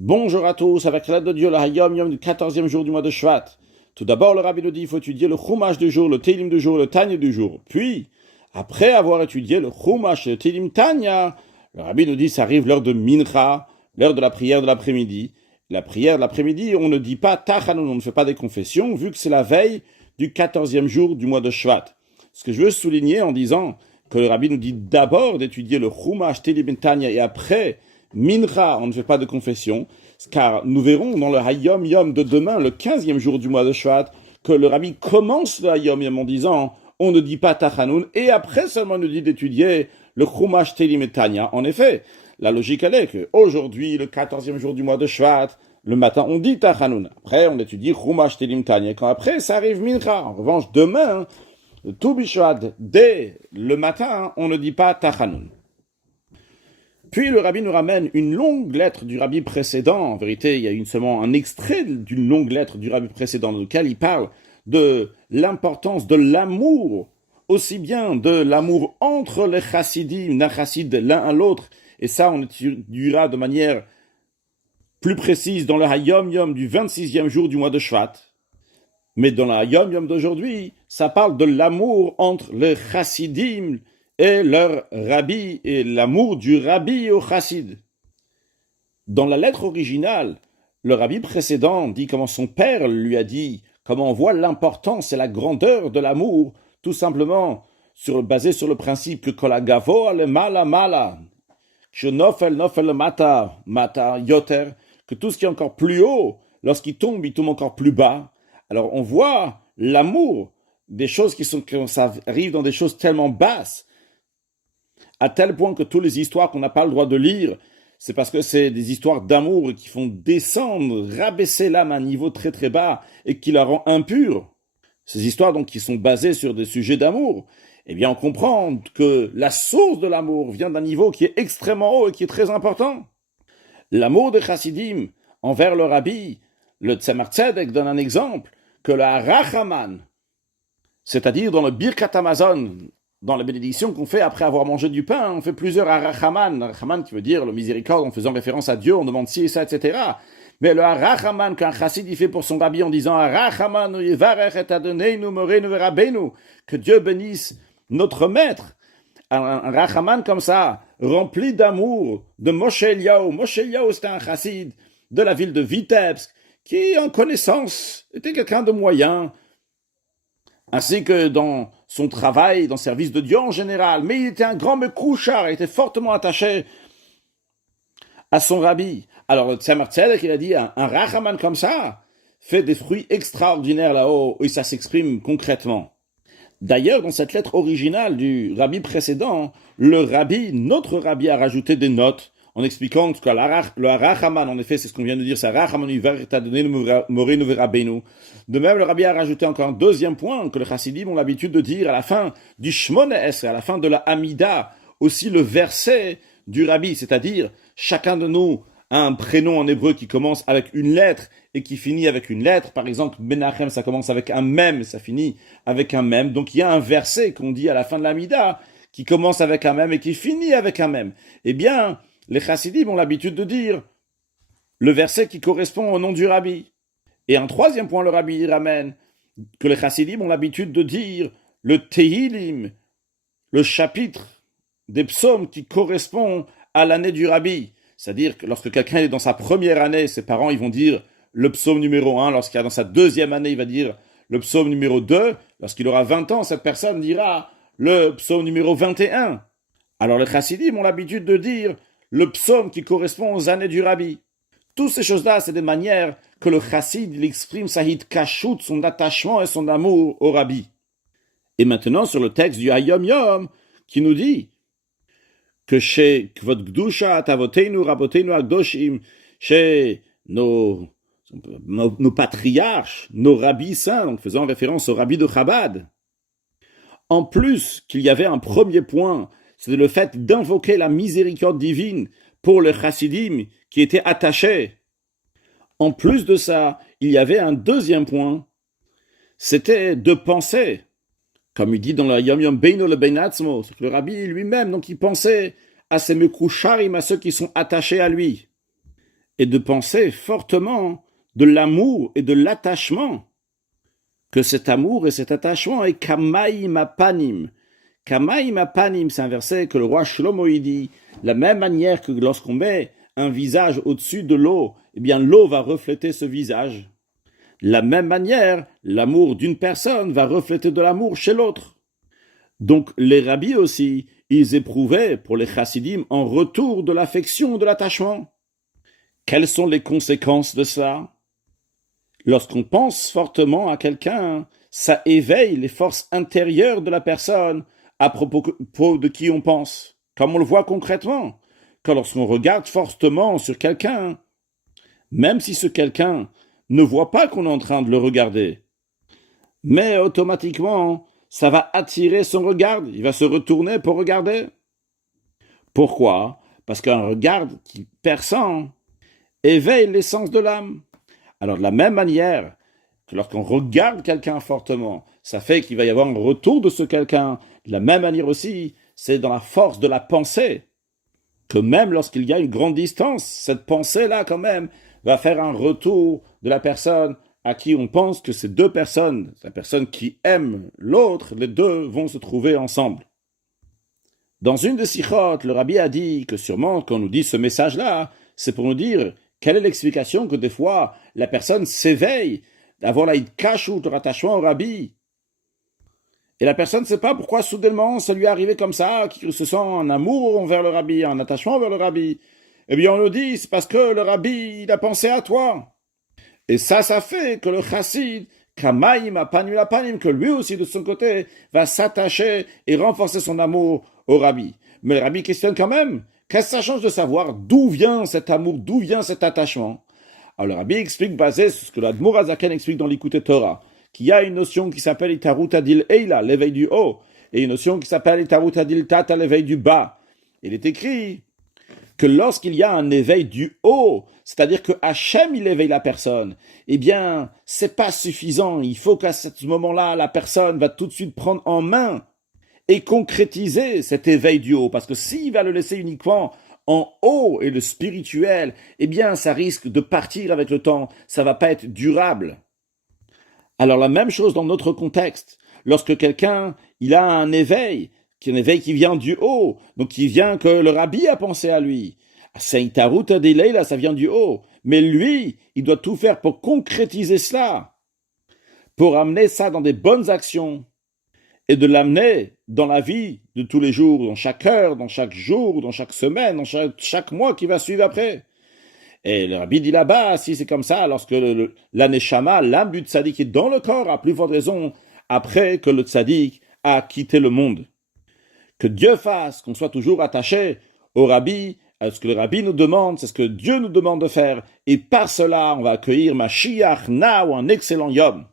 Bonjour à tous, avec l'aide de Dieu, le Hayom Yom du 14e jour du mois de Shvat. Tout d'abord, le Rabbi nous dit qu'il faut étudier le Chumash du jour, le Télim du jour, le Tanya du jour. Puis, après avoir étudié le Chumash et le Télim Tanya, le Rabbi nous dit ça arrive l'heure de Mincha, l'heure de la prière de l'après-midi. La prière de l'après-midi, on ne dit pas Tachanun, on ne fait pas des confessions, vu que c'est la veille du 14e jour du mois de Shvat. Ce que je veux souligner en disant que le Rabbi nous dit d'abord d'étudier le Chumash, Télim Tanya, et après Mincha, on ne fait pas de confession, car nous verrons dans le Hayom Yom de demain, le 15e jour du mois de Shvat, que le Rabbi commence le Hayom Yom en disant on ne dit pas Tachanun, et après seulement on nous dit d'étudier le Chumash Télim et Tanya. En effet, la logique elle est qu'aujourd'hui, le 14e jour du mois de Shvat, le matin on dit Tachanun, après on étudie Chumash Télim Tanya, quand après ça arrive Mincha. En revanche, demain, tout Bishvat, dès le matin, on ne dit pas Tachanun. Puis le Rabbi nous ramène une longue lettre du Rabbi précédent. En vérité, il y a seulement un extrait d'une longue lettre du Rabbi précédent dans lequel il parle de l'importance de l'amour, aussi bien de l'amour entre les chassidim, d'un chassid l'un à l'autre, et ça on étudiera de manière plus précise dans le Hayom Yom du 26e jour du mois de Shvat. Mais dans le Hayom Yom d'aujourd'hui, ça parle de l'amour entre les chassidim et leur rabbi, et l'amour du rabbi au chassid. Dans la lettre originale, le rabbi précédent dit comment son père lui a dit, comment on voit l'importance et la grandeur de l'amour, tout simplement basé sur le principe que kol hagavo le mala mala, que nofel nofel mata mata yoter, que tout ce qui est encore plus haut, lorsqu'il tombe, il tombe encore plus bas. Alors on voit l'amour des choses quand ça arrive dans des choses tellement basses, à tel point que toutes les histoires qu'on n'a pas le droit de lire, c'est parce que c'est des histoires d'amour qui font descendre, rabaisser l'âme à un niveau très très bas et qui la rend impure. Ces histoires donc qui sont basées sur des sujets d'amour, eh bien on comprend que la source de l'amour vient d'un niveau qui est extrêmement haut et qui est très important. L'amour des chassidim envers le rabbi, le Tzemar Tzedek donne un exemple, que le Rachaman, c'est-à-dire dans le Birkat Hamazon, dans la bénédiction qu'on fait après avoir mangé du pain, on fait plusieurs Arachaman. Arachaman qui veut dire le miséricorde en faisant référence à Dieu, on demande ci et ça, etc. Mais le Arachaman qu'un chassid il fait pour son rabbi en disant Arachaman yivarech et Adoneinu moreinu verabbeinu, que Dieu bénisse notre maître. Un Rachaman comme ça, rempli d'amour, de Moshe Eliyahu. Moshe Eliyahu c'était un chassid de la ville de Vitebsk, qui en connaissance était quelqu'un de moyen, ainsi que dans son travail, dans le service de Dieu en général. Mais il était un grand mekouchar, il était fortement attaché à son rabbi. Alors, Tzemar Tzedek, il a dit, un Rachaman comme ça fait des fruits extraordinaires là-haut, et ça s'exprime concrètement. D'ailleurs, dans cette lettre originale du rabbi précédent, notre rabbi a rajouté des notes en expliquant que le Rachaman, en effet, c'est ce qu'on vient de dire, c'est Rachaman yivarech et Adoneinu moreinu verabbeinu. De même, le rabbi a rajouté encore un deuxième point que les chassidim ont l'habitude de dire à la fin du Shmona Esrei, à la fin de la Hamida, aussi le verset du rabbi, c'est-à-dire chacun de nous a un prénom en hébreu qui commence avec une lettre et qui finit avec une lettre. Par exemple, Menachem, ça commence avec un mem, ça finit avec un mem. Donc il y a un verset qu'on dit à la fin de l'Hamida qui commence avec un mem et qui finit avec un mem. Eh bien, les chassidim ont l'habitude de dire le verset qui correspond au nom du rabbi. Et un troisième point, le rabbi ramène que les chassidim ont l'habitude de dire le Tehilim, le chapitre des psaumes qui correspond à l'année du rabbi. C'est-à-dire que lorsque quelqu'un est dans sa première année, ses parents ils vont dire le psaume numéro 1. Lorsqu'il est dans sa deuxième année, il va dire le psaume numéro 2. Lorsqu'il aura 20 ans, cette personne dira le psaume numéro 21. Alors les chassidim ont l'habitude de dire le psaume qui correspond aux années du rabbi. Toutes ces choses-là, c'est des manières que le chassid il exprime sa hitkashut, son attachement et son amour au rabbi. Et maintenant, sur le texte du Hayom Yom, qui nous dit que chez Kvod Gdusha, Tavoteinu, Raboteinu, Agdoshim, chez nos patriarches, nos rabbis saints, donc faisant référence au rabbi de Chabad, en plus qu'il y avait un premier point, c'était le fait d'invoquer la miséricorde divine pour les chassidim qui étaient attachés. En plus de ça, il y avait un deuxième point, c'était de penser, comme il dit dans la Yom Yom Beino le Beinatzmo, c'est que le rabbi lui-même, donc il pensait à ces mekoucharim, à ceux qui sont attachés à lui. et de penser fortement de l'amour et de l'attachement, que cet amour et cet attachement est kamaim apanim. Kamaim apanim, c'est un verset que le roi Shlomo dit, la même manière que lorsqu'on met un visage au-dessus de l'eau, eh bien l'eau va refléter ce visage. La même manière, l'amour d'une personne va refléter de l'amour chez l'autre. Donc les rabbis aussi, ils éprouvaient pour les chassidim en retour de l'affection, de l'attachement. Quelles sont les conséquences de cela? Lorsqu'on pense fortement à quelqu'un, ça éveille les forces intérieures de la personne à propos de qui on pense, comme on le voit concrètement. Quand lorsqu'on regarde fortement sur quelqu'un, même si ce quelqu'un ne voit pas qu'on est en train de le regarder, mais automatiquement, ça va attirer son regard, il va se retourner pour regarder. Pourquoi? Parce qu'un regard qui perçant éveille l'essence de l'âme. Alors de la même manière que lorsqu'on regarde quelqu'un fortement, ça fait qu'il va y avoir un retour de ce quelqu'un. De la même manière aussi, c'est dans la force de la pensée, que même lorsqu'il y a une grande distance, cette pensée-là quand même va faire un retour de la personne à qui on pense que ces deux personnes, la personne qui aime l'autre, les deux vont se trouver ensemble. Dans une de Sichot, le rabbi a dit que sûrement quand on nous dit ce message-là, c'est pour nous dire quelle est l'explication que des fois la personne s'éveille d'avoir la hidkashut, le rattachement au rabbi. Et la personne ne sait pas pourquoi soudainement ça lui est arrivé comme ça, qu'il se sent un amour envers le rabbi, un attachement envers le rabbi. Eh bien on nous dit, c'est parce que le rabbi, il a pensé à toi. Et ça fait que le chassid, kamaim apanim apanim, que lui aussi de son côté, va s'attacher et renforcer son amour au rabbi. Mais le rabbi questionne quand même, qu'est-ce que ça change de savoir d'où vient cet amour, d'où vient cet attachement? Alors le rabbi explique, basé sur ce que l'Admour Hazaken explique dans l'Ikutei Torah, qu'il y a une notion qui s'appelle Itarut Adil Eila, l'éveil du haut, et une notion qui s'appelle Itarut Adil Tata, l'éveil du bas. Il est écrit que lorsqu'il y a un éveil du haut, c'est-à-dire que Hachem il éveille la personne, eh bien, c'est pas suffisant. Il faut qu'à ce moment-là, la personne va tout de suite prendre en main et concrétiser cet éveil du haut, parce que s'il va le laisser uniquement en haut et le spirituel, eh bien, ça risque de partir avec le temps, ça va pas être durable. Alors la même chose dans notre contexte, lorsque quelqu'un, il a un éveil qui vient du haut, donc qui vient que le rabbi a pensé à lui. Seitarut Adileila, ça vient du haut, mais lui, il doit tout faire pour concrétiser cela, pour amener ça dans des bonnes actions, et de l'amener dans la vie de tous les jours, dans chaque heure, dans chaque jour, dans chaque semaine, dans chaque mois qui va suivre après. Et le rabbi dit là-bas, si c'est comme ça, lorsque l'aneshama, l'âme du tzaddik est dans le corps, à plus forte raison, après que le tzaddik a quitté le monde. Que Dieu fasse qu'on soit toujours attaché au rabbi, à ce que le rabbi nous demande, c'est ce que Dieu nous demande de faire, et par cela, on va accueillir Mashiach Na, ou un excellent Yom.